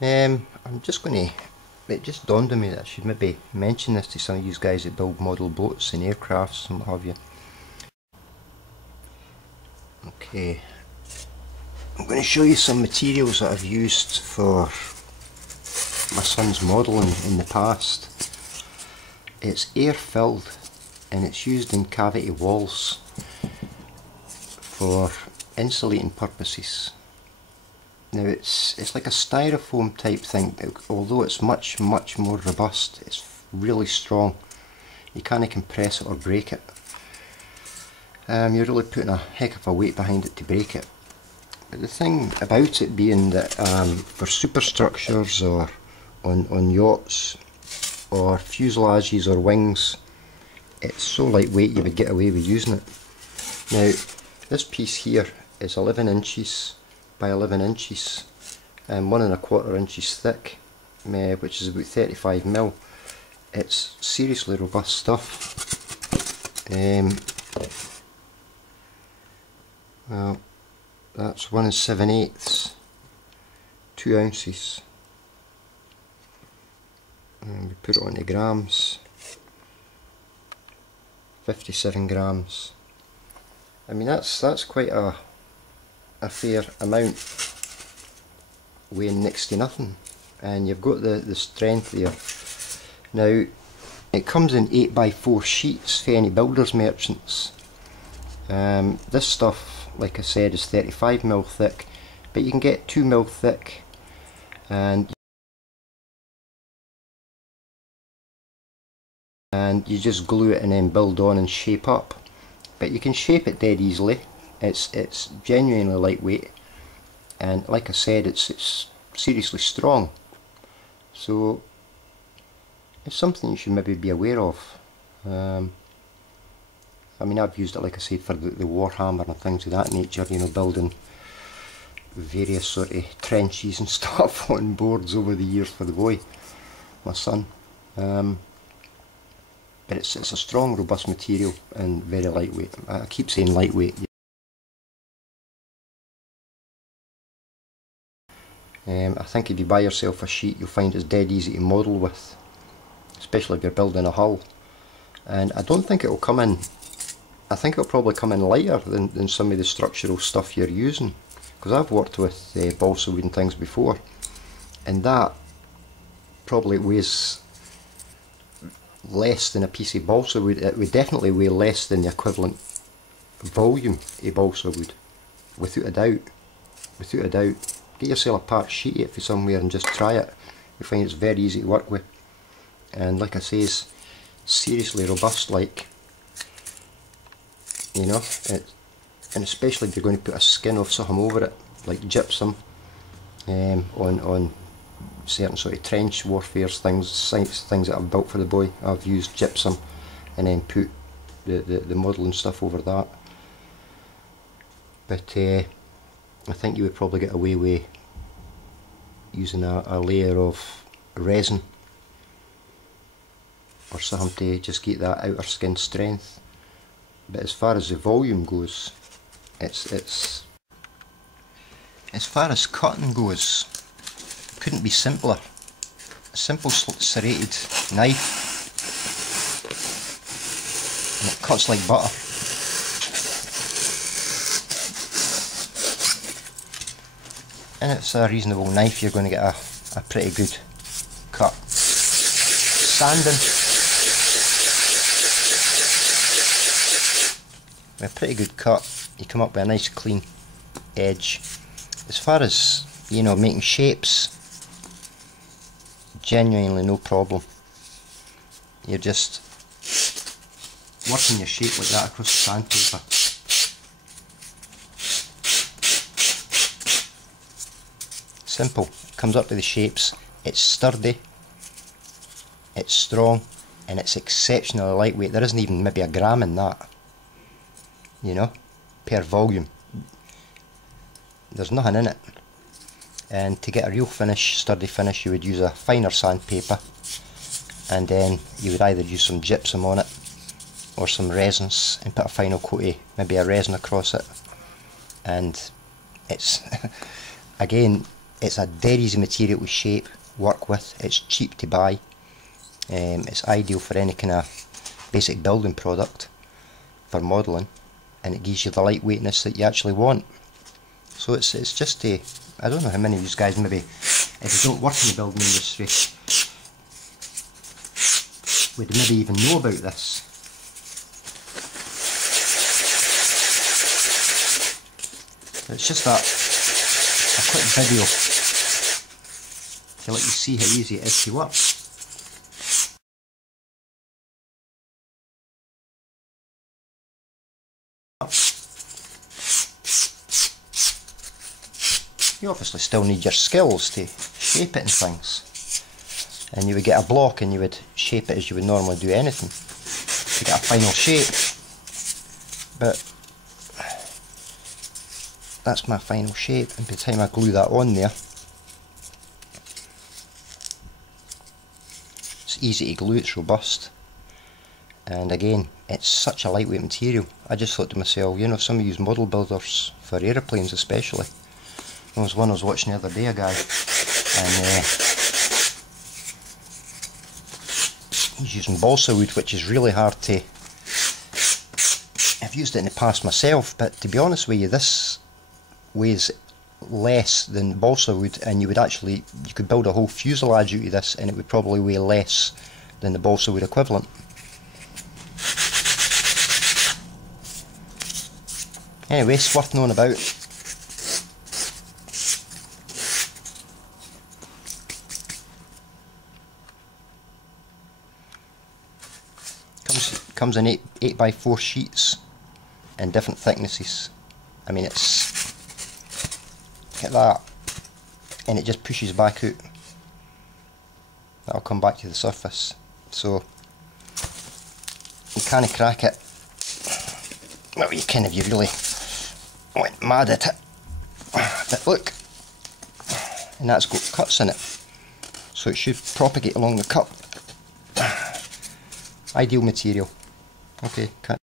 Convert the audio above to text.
I'm just going to, it just dawned on me that I should maybe mention this to some of you guys that build model boats and aircrafts and what have you. Okay, I'm going to show you some materials that I've used for my son's modelling in the past. It's air filled and it's used in cavity walls for insulating purposes. Now it's like a styrofoam type thing, although it's much more robust. It's really strong. You can't compress it or break it. You're really putting a heck of a weight behind it to break it. But the thing about it being that for superstructures or on yachts or fuselages or wings, it's so lightweight you would get away with using it. Now this piece here is 11 inches by 11 inches and 1¼ inches thick, which is about 35mm. It's seriously robust stuff. Well, that's 1 7/8, 2 ounces, and we put it on the grams, 57 grams. I mean that's quite a fair amount, weighing next to nothing, and you've got the strength there. Now it comes in 8x4 sheets for any builders merchants. This stuff, like I said, is 35mm thick, but you can get 2mm thick, and you just glue it and then build on and shape up. But you can shape it dead easily. It's genuinely lightweight, and like I said, it's seriously strong. So it's something you should maybe be aware of. I mean, I've used it, like I said, for the warhammer and things of that nature, you know, building various sort of trenches and stuff on boards over the years for the boy, my son. But it's a strong, robust material and very lightweight. I keep saying lightweight. I think if you buy yourself a sheet, you'll find it's dead easy to model with, especially if you're building a hull. And I don't think it'll come in, I think it'll probably come in lighter than some of the structural stuff you're using, because I've worked with balsa wood and things before, and that probably weighs less than a piece of balsa wood. It would definitely weigh less than the equivalent volume of balsa wood, without a doubt. Without a doubt. Get yourself a part sheet of it for somewhere and just try it. You'll find it's very easy to work with, and like I say, it's seriously robust, like, you know, and especially if you're going to put a skin of something over it, like gypsum, on certain sort of trench warfare things that I've built for the boy. I've used gypsum and then put the model and stuff over that. But I think you would probably get away with using a layer of resin or something to just get that outer skin strength. But as far as the volume goes, it's as far as cutting goes, it couldn't be simpler. A simple serrated knife, and it cuts like butter. And it's a reasonable knife, you're going to get a pretty good cut. Sanding, with a pretty good cut, you come up with a nice clean edge. As far as, you know, making shapes, genuinely no problem. You're just working your shape like that across the sandpaper. Simple, comes up with the shapes. It's sturdy, it's strong, and it's exceptionally lightweight. There isn't even maybe a gram in that, you know, per volume. There's nothing in it. And to get a real finish, sturdy finish, you would use a finer sandpaper, and then you would either use some gypsum on it or some resins and put a final coat of maybe a resin across it. And it's again, it's a dead easy material to shape, work with. It's cheap to buy. It's ideal for any kind of basic building product for modelling, and it gives you the lightweightness that you actually want. So it's just a, I don't know how many of you guys, maybe if you don't work in the building industry, would maybe even know about this. It's just that a quick video to let you see how easy it is to work. You obviously still need your skills to shape it and things, and you would get a block and you would shape it as you would normally do anything to get a final shape. But that's my final shape, and by the time I glue that on there, it's easy to glue, it's robust, and again, it's such a lightweight material. I just thought to myself, you know, some of you model builders for aeroplanes especially. There was one I was watching the other day, a guy, and he's using balsa wood, which is really hard to, I've used it in the past myself, but to be honest with you, this weighs less than balsa wood, and you could build a whole fuselage out of this and it would probably weigh less than the balsa wood equivalent. Anyway, it's worth knowing about. Comes in 8x4 sheets in different thicknesses. I mean, it's, look at that, and it just pushes back out. That'll come back to the surface, so you can't crack it. Well, you can if you really went mad at it. But look, and that's got cuts in it, so it should propagate along the cut. Ideal material. Okay, cut.